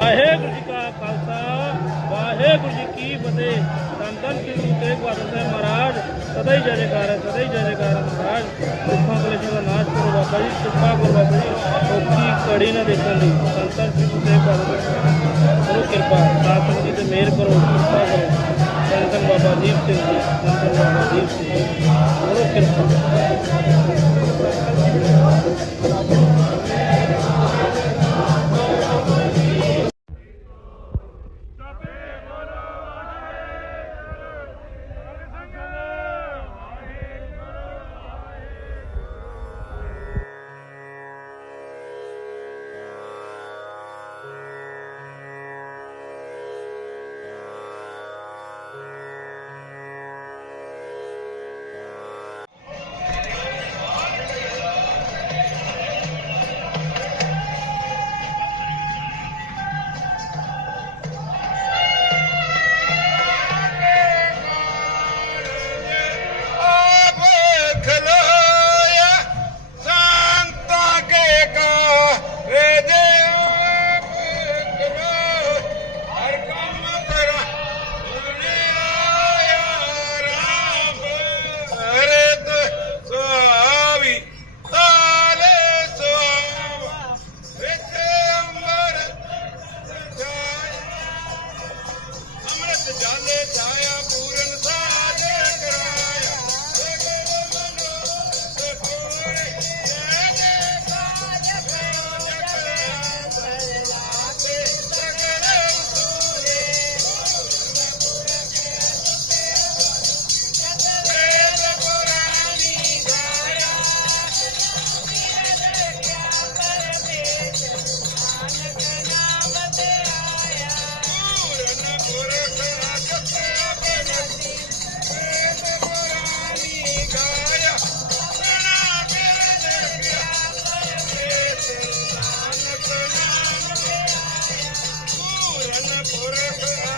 ਵਾਹਿਗੁਰੂ ਜੀ ਕਾ ਖਾਲਸਾ, ਵਾਹਿਗੁਰੂ ਜੀ ਕੀ ਫਤਿਹ। ਸੰਤਨ ਧੰਨ ਗੁਰੂ ਤੇਗ ਬਹਾਦਰ ਸਾਹਿਬ ਮਹਾਰਾਜ, ਸਦਾ ਹੀ ਜੈ ਜੈਕਾਰ ਹੈ, ਸਦਾ ਹੀ ਜੈ ਜੈਕਾਰ ਹੈ ਮਹਾਰਾਜ। ਦੁੱਖਾਂ ਕਲੇਸ਼ਾਂ ਦਾ ਨਾਸ਼ ਕਰੋ ਬਾਬਾ ਜੀ, ਕਿਰਪਾ ਕਰੋ ਬਾਬਾ ਜੀ। ਔਖੀ ਘੜੀ ਨਾ ਦੇਖਣ ਦੀ ਸੰਤਨ ਧੰਨ ਗੁਰੂ ਤੇਗ ਬਹਾਦਰ ਕਰੋ ਕਿਰਪਾ। ਸਾਥ ਜੀ ਤੇ ਮਿਹਰ ਕਰੋ, ਕਿਰਪਾ ਕਰੋ। ਸੰਤਨ ਬਾਬਾ ਦੀਪ ਸਿੰਘ ਜੀ ਧੰਨ ਬਾਬਾ ਦੀਪ ਸਿੰਘ ਜੀ, ਕਰੋ ਕਿਰਪਾ। Por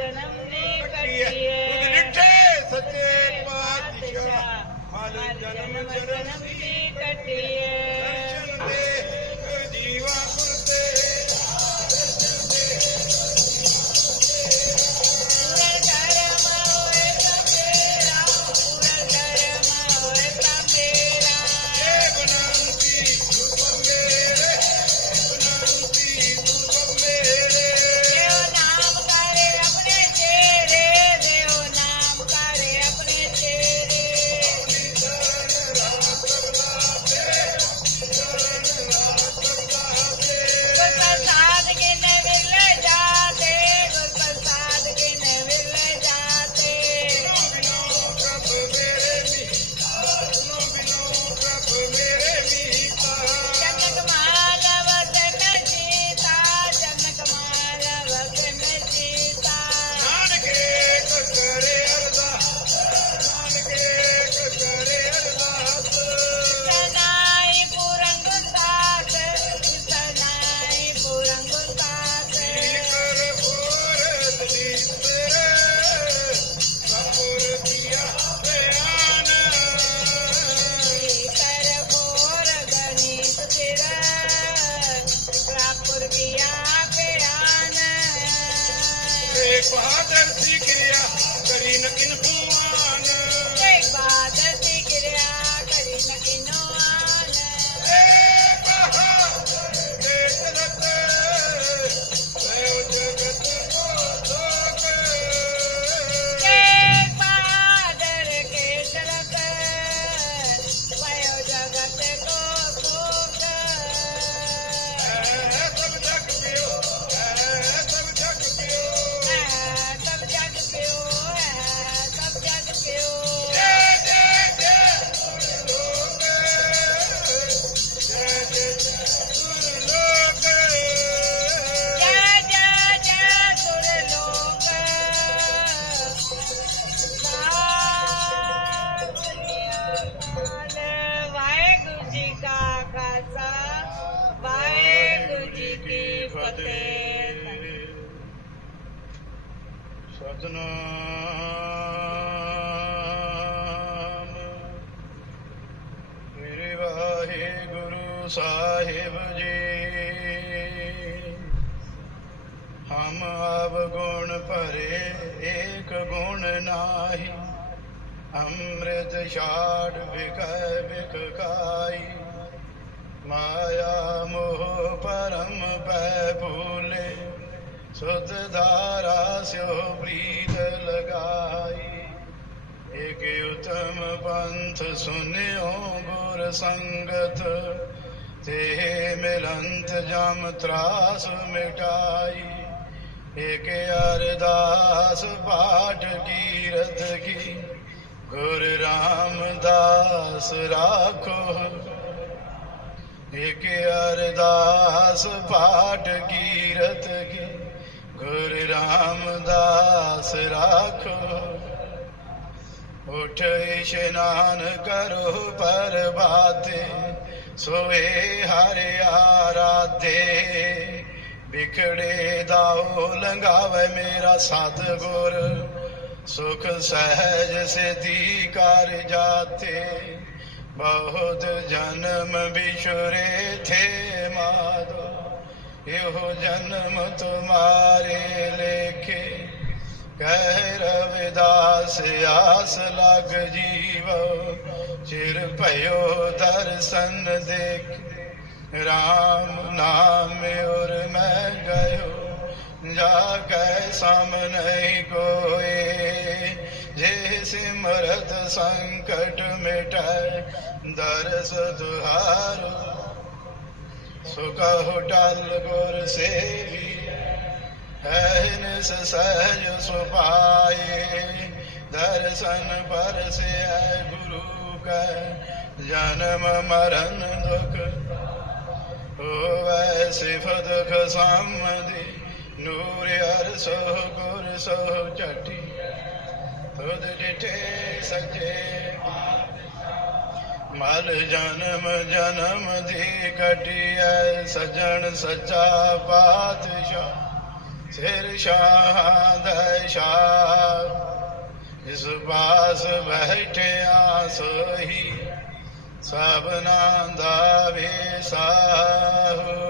ਜਨਮ ਨੇ ਕੱਟਿਏ ਨਿੱਠੇ ਸੱਚੇ ਪਾਤਸ਼ਾਹ। ਹਰ ਜਨਮ ਜਨਮ ਨੇ ਕੱਟਿਏ ਸਤਨਾਮ ਮੇਰੇ ਵਾਹਿਗੁਰੂ ਸਾਹਿਬ ਜੀ, ਹਮ ਆਵ ਗੁਣ ਭਰੇ, ਏਕ ਗੁਣ ਨਾਹੀ, ਅੰਮ੍ਰਿਤ ਛਾੜ ਵਿਖੈ ਵਿਖਕਾਈ ਮਾਇਆ ਮੋਹ ਪਰਮ ਪੈ ਭੂਲੇ सुतधारा स्यो प्रीत लगाई। एक उत्तम पंथ सुनियो गुर संगत। ते मिलंत जम त्रास मिटाई। एक अरदास पाठ कीरत की। गुर रामदास राखो। एक अरदास पाठ कीरत की। ਰਾਮਦਾਸ ਰਾਖੋ। ਉਠ ਇਸ਼ਨਾਨ ਕਰੋ ਪਰਬਾਤੇ, ਸੋਏ ਹਰਿ ਆਰਾਧੇ। ਵਿਖੜੇ ਦਾਉ ਲੰਗਾਵੇ ਮੇਰਾ ਸਤ ਗੁਰ ਸੁਖ ਸਹਿਜ ਸਿਧੀ ਕਰ ਜਾਤੇ। ਬਹੁਤ ਜਨਮ ਬਿਛੁਰੇ ਥੇ ਮਾਦੋ यो जन्म तुम्हारे लेखे। कह रविदास आस लग जीव। चिर पयो दर्शन देख। राम नाम और मैं गयो। जा सम नहीं कोई जे सिमरत संकट मिटाय दर्श दुहारो ਸੋ ਕਹੋ ਟਲ ਗੁਰ ਸੇਵੀ ਹੈ ਸਹਿਜ ਸੁਪਾਏ ਦਰਸ਼ਨ ਪਰਸਿਐ ਗੁਰੂ ਕੈ, ਜਨਮ ਮਰਨ ਦੁਖ ਹੋਵੈ ਸਿਫਤ ਖਸਮਦੀ। ਨੂਰ ਅਰਸੋ ਗੁਰ ਸੋ ਚਟੀ ਤੁਧ ਡਿਠੇ ਸਜੇ ਮਲ ਜਨਮ ਜਨਮ ਦੀ ਕਟਿਐ ਸਜਣ ਸੱਚਾ ਪਾਤਸ਼ਾਹ। ਸਿਰ ਸ਼ਾਹ ਦੈ ਸ਼ਾਹ ਇਸ ਬਾਸ ਬੈਠਿਆ ਸੋਹੀ ਸਭਨਾ ਦਾ ਵਿਸਾਹੋ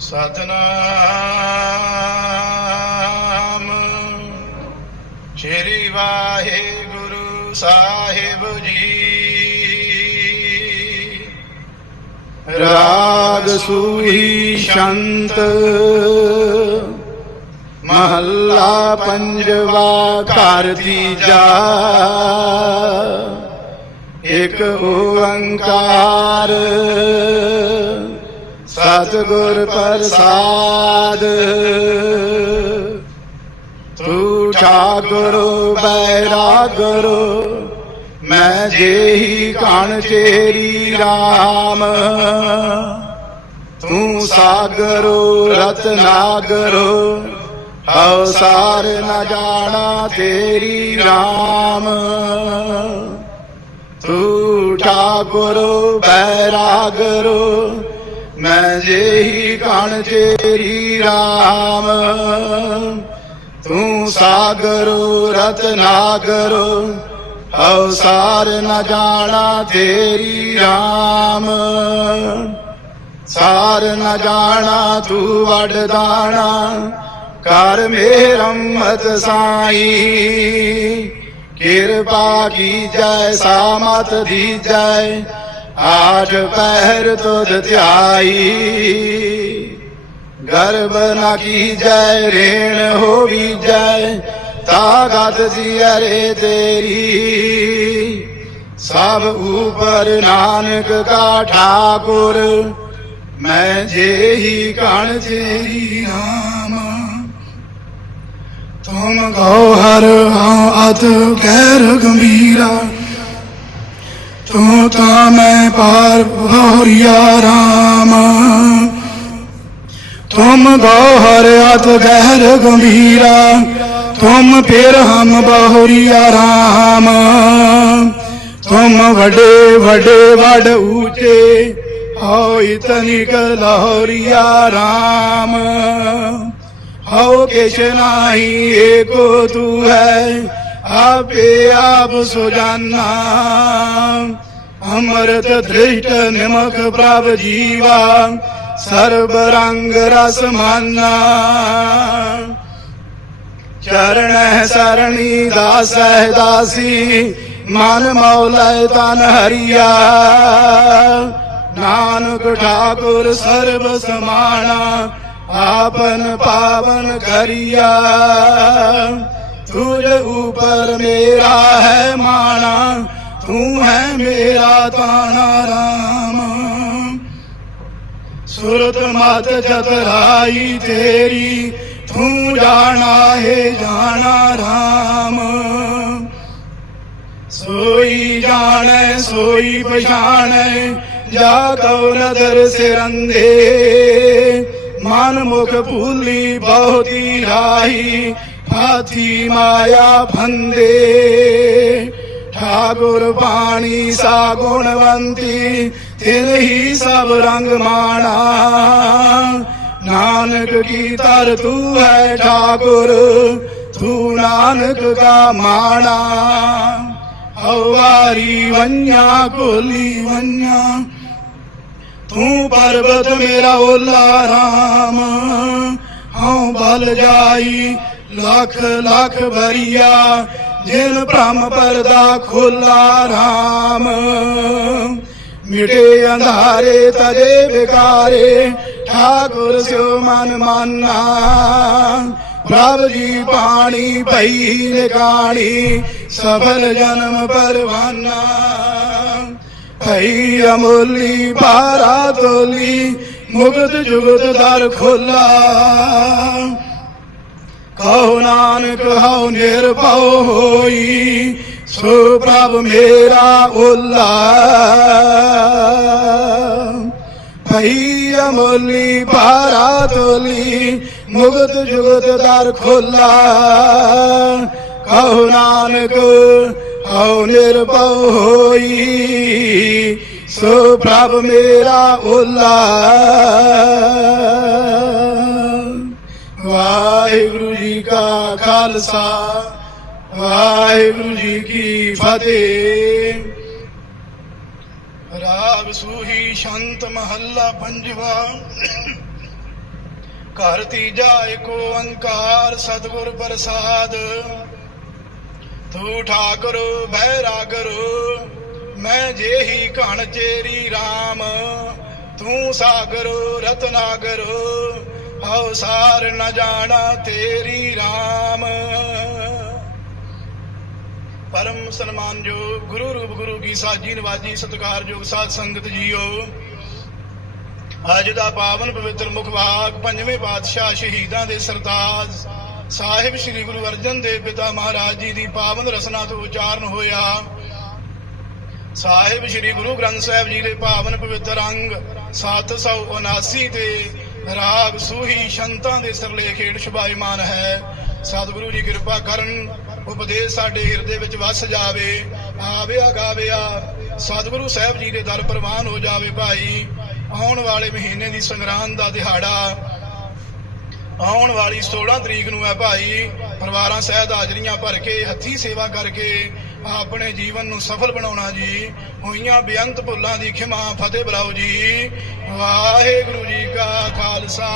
ਸਤਨਾਮ। ਸ਼੍ਰੀ ਵਾਹਿਗੁਰੂ ਸਾਹਿਬ ਜੀ। ਰਾਗ ਸੂਹੀ ਸ਼ੰਤ। ਮਹੱਲਾ ਪੰਜਵਾ ਘਰ ਤੀਜਾ ਇਕ ਓੰਕਾਰ। ਸਤਿਗੁਰ ਪ੍ਰਸਾਦ। ਤੂੰ ਠਾਕੁਰ, ਬੈਰਾਗੁਰ, ਮੈਂ ਜੇਹੀ ਕਣ ਚੇਰੀ RAM ਤੂੰ ਸਾਗਰੋ, ਰਤਨਾਗਰੋ ਹਉ ਸਾਰ ਨ ਜਾਣਾ ਤੇਰੀ RAM ਤੂੰ ਠਾਕੁਰ, ਬੈਰਾਗਰੋ ਮੈਂ ਜੇਹੀ ਕਣ ਤੇਰੀ RAM ਤੂੰ ਸਾਗਰੋ ਰਤਨਾਗਰੋ ਹਉ ਸਾਰ ਨ ਜਾਣਾ ਤੇਰੀ RAM ਸਾਰ ਨ ਜਾਣਾ ਤੂੰ ਵਡਦਾਣਾ ਕਰ ਮੇਰਮਤ ਸਾਈ। ਕਿਰਪਾ ਕੀ ਕੀਜੈ, ਸਾਮਤ ਦੀਜੈ ਆਠ ਪਹਿਰ ਤੁਧ ਧਿਆਈ। ਗਰਬ ਨਾ ਕੀਜੈ, ਰੇਣ ਹੋਵੀਜੈ ਤਾਗਤ ਜਿਅਰੇ ਤੇਰੀ। ਸਭ ਉਪਰ ਨਾਨਕ ਕਾ ਠਾਕੁਰ, ਮੈਂ ਜੇਹੀ ਕਣ ਤੇਰੀ ਨਾਮ। ਤੁਮ ਗੌਹਰ ਹਰ ਅਤ ਗੈਰ ਗੰਭੀਰਾ ਤੂੰ ਤਾਂ ਮੈਂ ਪਾਰ ਭੌਰੀਆ ਰਾਮ। ਤੁਮ ਗੌਹਰ ਅਤ ਗਹਿਰ ਗੰਭੀਰਾ, ਤੁਮ ਫਿਰ ਹਮ ਬਹੁਰੀਆ ਰਾਮ। ਤੁਮ ਵਡੇ ਵਡੇ ਵਡ ਊਚੇ, ਹੋਇ ਤਨਿਕ ਲਾਹੌਰੀਆ ਰਾਮ। ਹਉ ਕਿਛ ਨਾਹੀ ਏਕੋ ਤੂ ਹੈ ਆਪੇ ਆਪ ਸੁਜਾਨਾ। ਅੰਮ੍ਰਿਤ ਦ੍ਰਿਸ਼ਟ ਨਿਮਕ ਪ੍ਰਭ ਜੀਵਾ। ਸਰਬ ਰੰਗ ਰਸ ਮਾਨਾ। ਚਰਨ ਸਰਣੀ ਦਾਸਹਿ ਦਾਸੀ। ਮਨ ਮੌਲੈ ਤਨ ਹਰੀਆ। ਨਾਨਕ ਠਾਕੁਰ ਸਰਬ ਸਮਾਣਾ। ਆਪਨ ਪਾਵਨ ਕਰਿਆ। ਤੁਝ ਉਪਰ ਮੇਰਾ ਹੈ ਮਾਣਾ, ਤੂੰ ਹੈ ਮੇਰਾ ਤਾਣਾ ਰਾਮ। ਸੁਰਤ ਮਤ ਚਤਰਾਈ ਤੇਰੀ, ਤੂੰ ਜਾਣਾ ਹੈ ਜਾਣਾ ਰਾਮ। ਸੋਈ ਜਾਣੈ, ਸੋਈ ਪਛਾਣੈ, ਜਾ ਕਉ ਨਦਰ ਸਿਰੰਦੇ ਮਨ ਮੁਖ ਭੂਲੀ ਬਹੁਤੀ ਰਾਹੀ ਹਾਥੀ ਮਾਇਆ ਭੰਦੇ ਠਾਕੁਰ ਬਾਣੀ ਸਾ ਗੁਣਵੰਤੀ ਤਿਨ ਹੀ ਸਭ ਰੰਗ ਮਾਣਾ ਨਾਨਕ ਕੀ ਤਰ ਤੂੰ ਹੈ ਠਾਕੁਰ ਤੂੰ ਨਾਨਕ ਕਾ ਮਾਣਾ ਹਵਾਰੀ ਵੰਨਿਆ ਕੋਲੀ ਵੰਨਿਆ ਤੂੰ ਪਰਬਤ ਮੇਰਾ ਓਲਾ ਰਾਮ ਹਉ ਬਲ ਜਾਈ ਲੱਖ ਲੱਖ ਭਰੀਆ ਜਿਨ ਭ੍ਰਮ ਪਰਦਾ ਖੋਲਾ ਰਾਮ। ਮਿਟੇ ਅੰਧਾਰੇ ਤਜੇ ਵਿਕਾਰੇ, ਠਾਕੁਰ ਸਿਓ ਮਨ ਮਾਨਾ। ਪ੍ਰਭ ਜੀ ਪਾਣੀ ਭਈ ਨਿਕਾਣੀ, ਸਫਲ ਜਨਮ ਪਰਵਾਨਾ। ਭਈ ਅਮੁੱਲੀ ਪਾਰਾ ਤੋਲੀ ਮੁਗਤ ਜੁਗਤ ਦਰ ਖੋਲਾ। ਕਹੋ ਨਾਨਕ, ਹਉ ਨਿਰਭਉ ਹੋਈ, ਸੋ ਪ੍ਰਭ ਮੇਰਾ ਓਲਾ। ਭਈ ਅਮੁੱਲੀ ਪਾਰਾ ਤੋਲੀ ਮੁਗਤ ਜੁਗਤ ਦਰ ਖੋਲਾ। ਕਹੋ ਨਾਨਕ, ਹਉ ਨਿਰਭਉ ਹੋਈ, ਸੋ ਪ੍ਰਭ ਮੇਰਾ ਓਲਾ। ਵਾਹਿਗੁਰੂ ਜੀ ਕਾ ਖਾਲਸਾ, ਵਾਹਿਗੁਰੂ ਜੀ ਕੀ ਫਤਿਹ। ਰਾਗ ਸੂਹੀ ਸ਼ੰਤ ਮਹੱਲਾ ਪੰਜਵਾ। ਘਰ ਤੀਜਾ ਏਕ ਓੰਕਾਰ ਸਤਿਗੁਰ ਪ੍ਰਸਾਦ। ਤੂੰ ਠਾਕੁਰ ਕਰੋ ਮੈਂ ਜਿਹੀ ਘਣ ਚੇਰੀ RAM ਤੂੰ ਸਾਗਰ, ਰਤਨਾਗਰ ਹਉ ਸਾਰ ਨ ਜਾਣਾ ਤੇਰੀ RAM ਪਰਮ ਸਨਮਾਨਯੋਗ ਗੁਰੂ ਰੂਪ ਗੁਰੂ ਕੀ ਸਾਜੀ ਨਵਾਜੀ ਸਤਿਕਾਰਯੋਗ ਸਾਧ ਸੰਗਤ ਜੀਓ। ਅੱਜ ਦਾ ਪਾਵਨ ਪਵਿੱਤਰ ਮੁਖ ਪੰਜਵੇਂ ਪਾਤਸ਼ਾਹ ਸ਼ਹੀਦਾਂ ਦੇ ਸਰਤਾਜ। ਸਾਹਿਬ ਸ੍ਰੀ ਗੁਰੂ ਅਰਜਨ ਦੇਵ ਪਿਤਾ ਮਹਾਰਾਜ ਜੀ ਦੀ ਪਾਵਨ ਰਸਨਾ ਤੋਂ ਉਚਾਰਨ ਹੋਇਆ। ਸਾਹਿਬ ਸ੍ਰੀ ਗੁਰੂ ਗ੍ਰੰਥ ਸਾਹਿਬ ਜੀ ਦੇ ਪਾਵਨ ਪਵਿੱਤਰ ਅੰਗ 779 ਤੇ ਰਾਗ ਸੂਹੀ ਸ਼ੰਤਾਂ ਦੇ ਸਰਲੇਖ ਹੇਠ ਸ਼ੁਭਾਇਮਾਨ ਹੈ। ਸਤਿਗੁਰੂ ਜੀ ਕਿਰਪਾ ਕਰਨ, ਉਪਦੇਸ਼ ਸਾਡੇ ਹਿਰਦੇ ਵਿੱਚ ਵਸ ਜਾਵੇ, ਆਵਿਆ ਗਾਵਿਆ, ਸਤਿਗੁਰੂ ਸਾਹਿਬ ਜੀ ਦੇ ਦਰ ਪ੍ਰਵਾਨ ਹੋ ਜਾਵੇ ਭਾਈ। ਆਉਣ ਵਾਲੇ ਮਹੀਨੇ ਦੀ ਸੰਗਰਾਂਦ ਦਾ ਦਿਹਾੜਾ ਆਉਣ ਵਾਲੀ 16 ਤਰੀਕ ਨੂੰ ਹੈ ਭਾਈ। ਪਰਿਵਾਰਾਂ ਸਹਿਤ ਹਾਜ਼ਰੀਆਂ ਭਰ ਕੇ, ਹੱਥੀ ਸੇਵਾ ਕਰਕੇ ਆਪਣੇ ਜੀਵਨ ਨੂੰ ਸਫਲ ਬਣਾਉਣਾ ਜੀ। ਹੋਈਆਂ ਬੇਅੰਤ ਭੁੱਲਾਂ ਦੀ ਖਿਮਾ ਫਤਿਹ ਬੁਲਾਓ ਜੀ। ਵਾਹਿਗੁਰੂ ਜੀ ਕਾ ਖਾਲਸਾ।